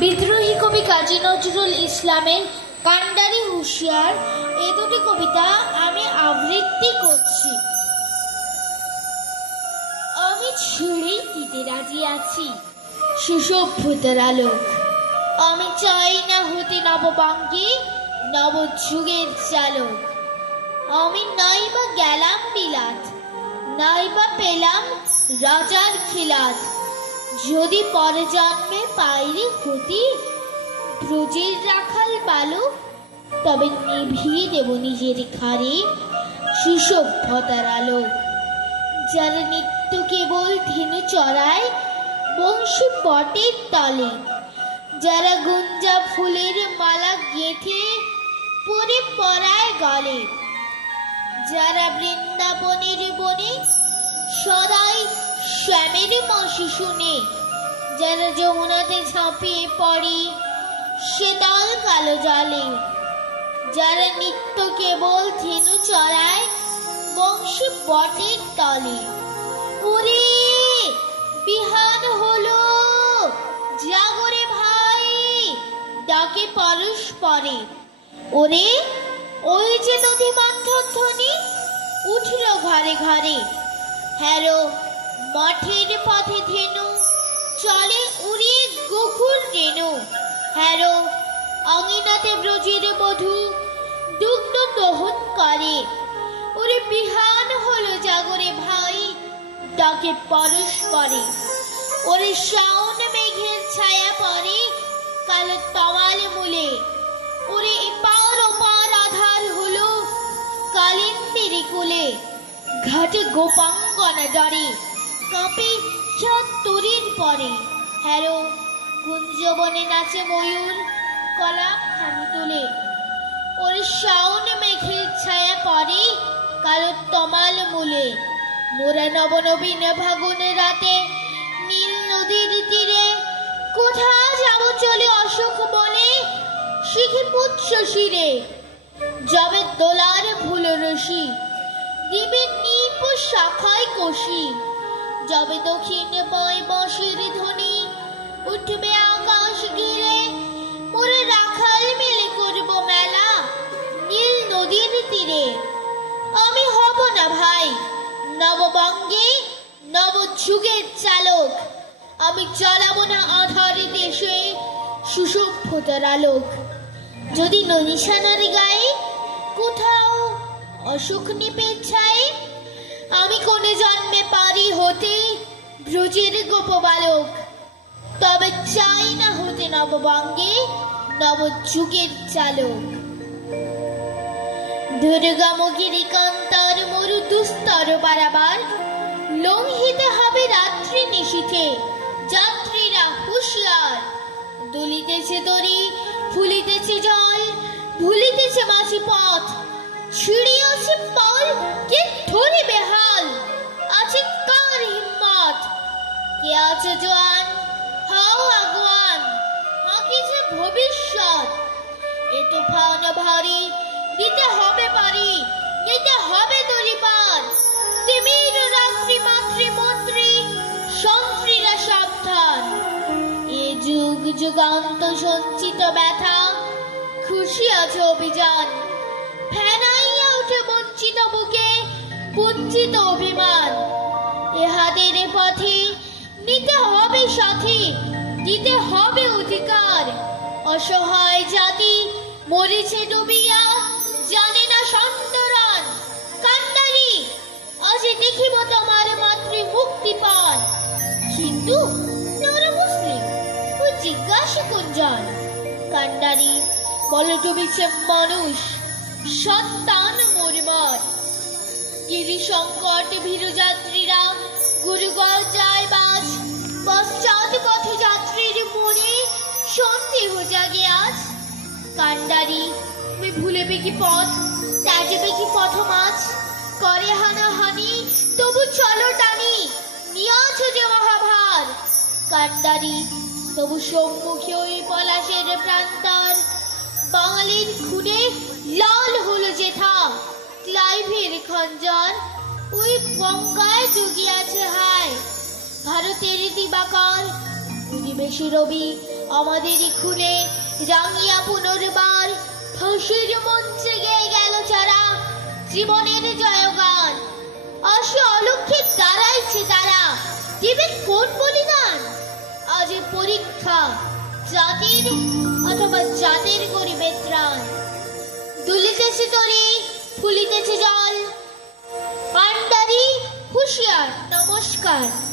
বিদ্রোহী কবি কাজী নজরুল ইসলামের কান্ডারি হুঁশিয়ার এই দুটি কবিতা আমি আবৃত্তি করছি। আমি ছেড়ে দিতে রাজি আছি সুসভ্যতার আলোক। আমি চাই না হতে নববঙ্গে নবযুগের চালক। আমি নাই বা গেলাম বিলাত, নাই বা পেলাম রাজার খিলাত। যদি পরে জন্মে পাইরে হতি ব্রজের রাখাল বালক, তবে নিভিয়ে দেব নিজের ঘাড়ে সুসভ্যতার আলোক। যারা নিত্য কেবল ধেনু চড়ায় বংশী বটের তলে, যারা গুঞ্জা ফুলের মালা গেঁথে পরে পরায় গলে, যারা বৃন্দাবনের বনে সদাই শ্যামের মাসি শুনে, যারা যমুনাতে ঝাঁপিয়ে পড়ে শীতল কালো জলে, যারা নিত্য কেবল ধেনু চড়ায় বংশী বটের তলে। ওরে বিহান হলো জাগরে ভাই, ডাকে পরস্পরে। ওরে ওই যে নদী মন্থর ধ্বনি উঠল ঘরে ঘরে। হ্যারো মঠের পথে ধেনু চলে উড়িয়ে গোকুল রেণু। হ্যারো অঙ্গিনাতে ব্রজের বধূ দুগ্ধ দহন করে। ওরে বিহান হলো জাগরে ভাই, ডাকে পরস্পরে। ওরে শাওন মেঘের ছায়া পড়ে কালো তমাল মূলে। ওরে এপার ওপার আধার হলো কালিন্দির কুলে। ঘাটে গোপাঙ্গনা ডরে কাঁপে চাঁদ তরির পরে। হ্যারো কুঞ্জবনে নাচে ময়ূর কলা খানি তুলে। ওরে শাওন মেঘের ছায়া পড়ে কালো তমাল মূলে। মোরা নবনবীন ফাগুন রাতে নীল নদীর তীরে কোথা যাব চলে অশোক বনে শিখি পুচ্ছ শিরে। যবে দোলার ফুল রশি দিবে নিপ শাখায় কষি, যবে দক্ষিণ বয় বঁশির ধ্বনি উঠবে আকাশ ঘিরে। মোরে রাখাল মেলে করব মেলা নীল নদীর তীরে। আমি হব না ভাই নববঙ্গে নবযুগের চালক। আমি জ্বালাবো না আধার দেশে সুসভ্যতার আলোক। যদি ননিশানার গায়ে কোথাও অসুখ নিপে ছায়, আমি কোনে জন্মে পারি হতে ব্রজের গোপবালক। তবে চাই না হতে নববঙ্গে নবযুগের চালক। দুর্গমগিরি কান্তার মরু দুস্তর বারাবার লঙ্ঘিতে হবে রাত্রি নিশীথে যাত্রীরা হুঁশিয়ার। দুলিতেছে দড়ি ফুলিতেছে জল ভুলিতেছে মাঝি পথ, ছিড়িয়াছে পাল কে ধরিবে হাল। আছে কার হিম্মত? কে আছে জোয়ান? হাও আগুয়ান, হাঁকিছে ভবিষ্যৎ। এ তুফান ভারী দিতে হবে পারি, নিতে হবে দড়িপার। তিমির রাত্রি মাতৃমন্ত্রী সন্ত্রীরা সাবধান। এ যুগ যুগান্ত সঞ্চিত ব্যথা খুশি আছে অভিযান। ফেনাইয়া উঠে বঞ্চিত বুকে বঞ্চিত অভিমান। এ হাতের পথে নিতে হবে সাথী, দিতে হবে অধিকার। অসহায় জাতি মরেছে ডুবিয়া জানে না সন্তরণ। কান্ডারি আজ দেখিব তোমার মাতৃ মুক্তি পান। হিন্দু না মুসলিম ও জিজ্ঞাসা কুঞ্জন। কান্ডারি বল ডুবিছে মানুষ সন্তান মরমর। গিরি সংকট ভীরু যাত্রীরা গুরুগড় যায় বাস। পশ্চাৎ পথে যাত্রীর মনে সন্দেহ জাগে আজ। কান্ডারি তুমি ভুলেবে কি পথ, ত্যাজবে কি পথ মাছ। করে হানাহানি তবু চলো টানি, নিয়াছ যে মহাভার। কান্ডারি তবু সম্মুখে ওই পলাশের প্রান্তর। বাঙালির খুনে লাল হলো যেথা ক্লাইভের খঞ্জর। ওই গঙ্গায় জুগিয়াছে হায় ভারতের দিবাকর। প্রতিবেশী রবি আমাদের খুলে রাঙিয়া পুনর্বার ফাঁসির মঞ্চে গেয়ে গেল যারা জীবনের জয়গান। আসে অলক্ষে দাঁড়াইছে তারা, দিবে কোন বলিদান? আজ পরীক্ষা জাতির অথবা জাতির গরিবের ত্রাণ। দুলিতেছে তরি, ফুলিতেছে জল, কান্ডারি হুঁশিয়ার, নমস্কার।